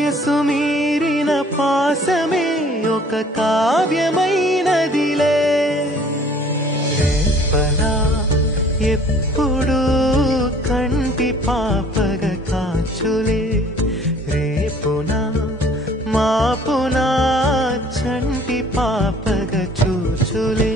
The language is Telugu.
వయసు మీరిన పాసమే ఒక కావ్యమైనదిలే రేపలా ఎప్పుడు కంటి పాపగ కాచులే రేపునా మాపునా చంటి పాపగ చూచులే